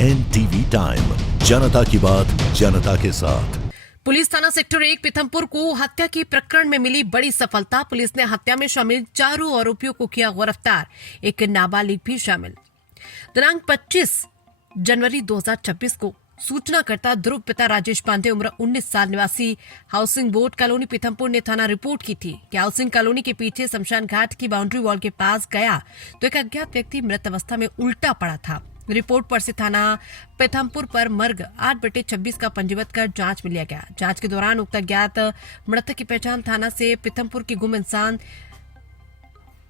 NTV time, जनता की बात जनता के साथ। पुलिस थाना सेक्टर 1 पीथमपुर को हत्या के प्रकरण में मिली बड़ी सफलता। पुलिस ने हत्या में शामिल 4 आरोपियों को किया गिरफ्तार, एक नाबालिग भी शामिल। दिनांक 25 जनवरी 2026 को सूचनाकर्ता ध्रुव पिता राजेश पांडे उम्र 19 साल निवासी हाउसिंग बोर्ड कॉलोनी पीथमपुर ने थाना रिपोर्ट की थी कि हाउसिंग कॉलोनी के पीछे शमशान घाट की बाउंड्री वॉल के पास गया तो एक अज्ञात व्यक्ति मृत अवस्था में उल्टा पड़ा था। रिपोर्ट पर से थाना पीथमपुर पर मर्ग 8/26 का पंजीबद्ध कर जांच में लिया गया। जांच के दौरान उक्त अज्ञात मृतक की पहचान थाना से पीथमपुर के गुम इंसान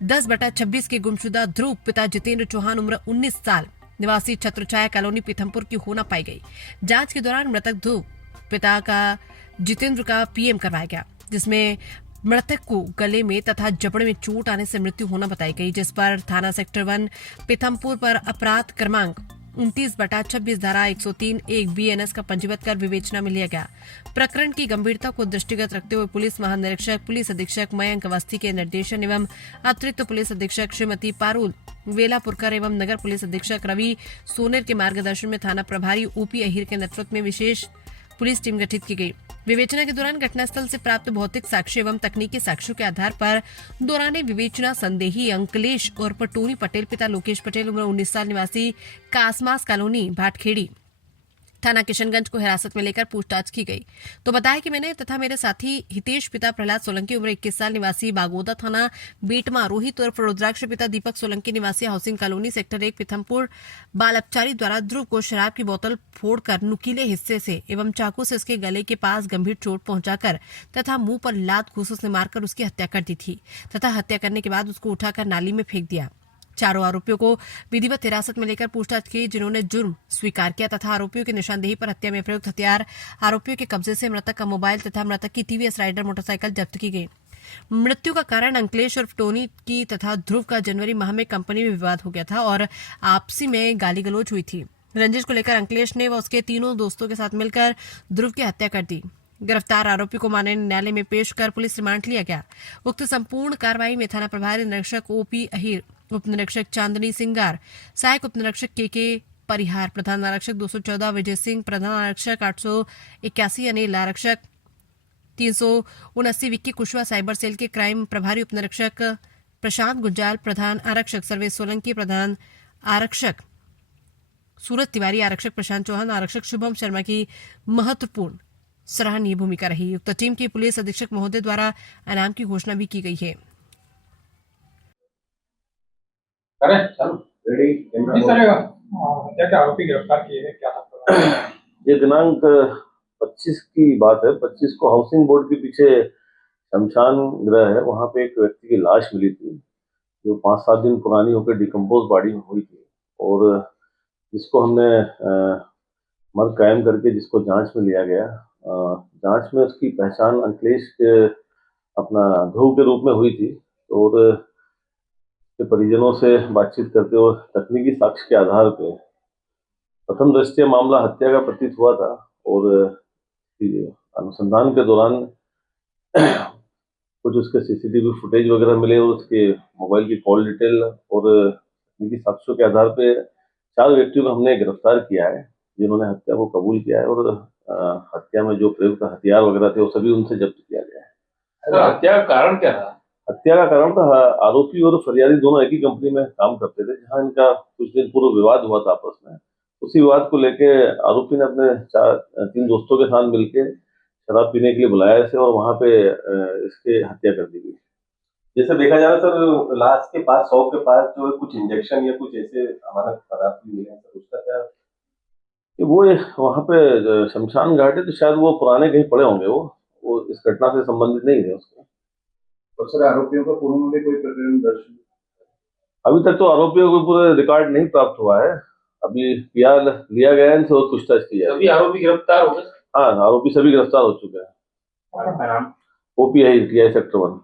10/26 के गुमशुदा ध्रुव पिता जितेंद्र चौहान उम्र 19 साल निवासी छत्रछाया कॉलोनी पीथमपुर की होना पाई गई। जांच के दौरान मृतक ध्रुव पिता का जितेंद्र का पीएम करवाया गया, जिसमें मृतक को गले में तथा जबड़े में चोट आने से मृत्यु होना बताई गई, जिस पर थाना सेक्टर 1 पीथमपुर पर अपराध क्रमांक 29/26 धारा 103(1) BNS का पंजीबद्ध कर विवेचना में लिया गया। प्रकरण की गंभीरता को दृष्टिगत रखते हुए पुलिस महानिरीक्षक पुलिस अधीक्षक मयंक अवस्थी के निर्देशन एवं अतिरिक्त पुलिस अधीक्षक श्रीमती पारुल वेलापुरकर एवं नगर पुलिस अधीक्षक रवि सोनेर के मार्गदर्शन में थाना प्रभारी OP अहिर के नेतृत्व में विशेष पुलिस टीम गठित की गई। विवेचना के दौरान घटनास्थल से प्राप्त भौतिक साक्ष्य एवं तकनीकी साक्ष्यों के आधार पर दौरान विवेचना संदेही अंकलेश और टोनी पटेल पिता लोकेश पटेल उम्र 19 साल निवासी कासमास कॉलोनी भाटखेड़ी थाना किशनगंज को हिरासत में लेकर पूछताछ की गई तो बताया कि मैंने तथा मेरे साथी हितेश पिता प्रहलाद सोलंकी उम्र 21 साल निवासी बागोदा थाना बेटमा, रोहित और रुद्राक्ष पिता दीपक सोलंकी निवासी हाउसिंग कॉलोनी सेक्टर 1 पीथमपुर बाल अपचारी द्वारा ध्रुव को शराब की बोतल फोड़कर नुकीले हिस्से से एवं चाकू से उसके गले के पास गंभीर चोट पहुंचाकर तथा मुंह पर लात घूंस से मारकर उसकी हत्या कर दी थी तथा हत्या करने के बाद उसको उठाकर नाली में फेंक दिया। चारों आरोपियों को विधिवत हिरासत में लेकर पूछताछ की, जिन्होंने जुर्म स्वीकार किया तथा आरोपियों की निशानदेही पर हत्या में प्रयुक्त हथियार, आरोपियों के कब्जे से मृतक का मोबाइल तथा मृतक की TVS राइडर मोटरसाइकिल जब्त की गई। मृत्यु का कारण अंकलेश और टोनी की तथा ध्रुव का जनवरी माह में कंपनी में विवाद हो गया था और आपसी में गाली गलौज हुई थी। रंजिश को लेकर अंकलेश ने व उसके तीनों दोस्तों के साथ मिलकर ध्रुव की हत्या कर दी। गिरफ्तार आरोपी को माननीय न्यायालय में पेश कर पुलिस रिमांड लिया गया। उक्त संपूर्ण कार्रवाई में थाना प्रभारी निरीक्षक OP अहिर, उप निरीक्षक चांदनी सिंगार, सहायक उप निरीक्षक KK परिहार, प्रधान आरक्षक 214 विजय सिंह, प्रधान आरक्षक 881 अनिल, आरक्षक 379 विक्की कुशवाहा, साइबर सेल के क्राइम प्रभारी उप निरीक्षक प्रशांत गुज्जाल, प्रधान आरक्षक सर्वेश सोलंकी, प्रधान आरक्षक सूरज तिवारी, आरक्षक प्रशांत चौहान, आरक्षक शुभम शर्मा की महत्वपूर्ण सराहनीय भूमिका रही। उक्त टीम के पुलिस अधीक्षक महोदय द्वारा इनाम की घोषणा भी की गई है। क्या आरोपी गिरफ्तार किए हैं, क्या था? ये दिनांक 25 की बात है। 25 को हाउसिंग बोर्ड के पीछे शमशान गृह है, वहां पे एक व्यक्ति की लाश मिली थी जो 5-7 दिन पुरानी होकर डिकम्पोज बॉडी में हुई थी और जिसको हमने मर्ग कायम करके जिसको जांच में लिया गया। जांच में उसकी पहचान अंकलेश के अपना ध्रुव के रूप में हुई थी और के परिजनों से बातचीत करते हुए तकनीकी साक्ष्य के आधार पर प्रथम दृष्टया मामला हत्या का प्रतीत हुआ था और अनुसंधान के दौरान कुछ उसके CCTV फुटेज वगैरह मिले और उसके मोबाइल की कॉल डिटेल और तकनीकी साक्ष्यों के आधार पर 4 व्यक्तियों को हमने गिरफ्तार किया है, जिन्होंने हत्या को कबूल किया है और हत्या में जो प्रयुक्त हथियार वगैरह थे वो सभी उनसे जब्त किया गया है। हत्या का कारण क्या था? हत्या का कारण था आरोपी और फरियादी दोनों एक ही कंपनी में काम करते थे, जहां इनका कुछ दिन पूर्व विवाद हुआ था आपस में। उसी विवाद को लेके आरोपी ने अपने 3 दोस्तों के साथ मिलकर शराब पीने के लिए बुलाया इसे और वहां पे इसके हत्या कर दी गई। जैसे देखा जा रहा है सर, लाश के पास 100 के पास जो है कुछ इंजेक्शन या कुछ ऐसे हमारा पदार्थ मिले हैं सर, उसका क्या? वो वहां पे शमशान घाट है तो शायद वो पुराने कहीं पड़े होंगे, वो इस घटना से संबंधित नहीं है उसके। और सर आरोपियों का पूर्व में कोई प्रकरण दर्ज? अभी तक तो आरोपियों को पूरे रिकॉर्ड नहीं प्राप्त हुआ है, अभी लिया गया है, इनसे और पूछताछ की है। सभी आरोपी गिरफ्तार हो गए? हाँ, आरोपी सभी गिरफ्तार हो चुके हैं। OP Ahir TI sector 1।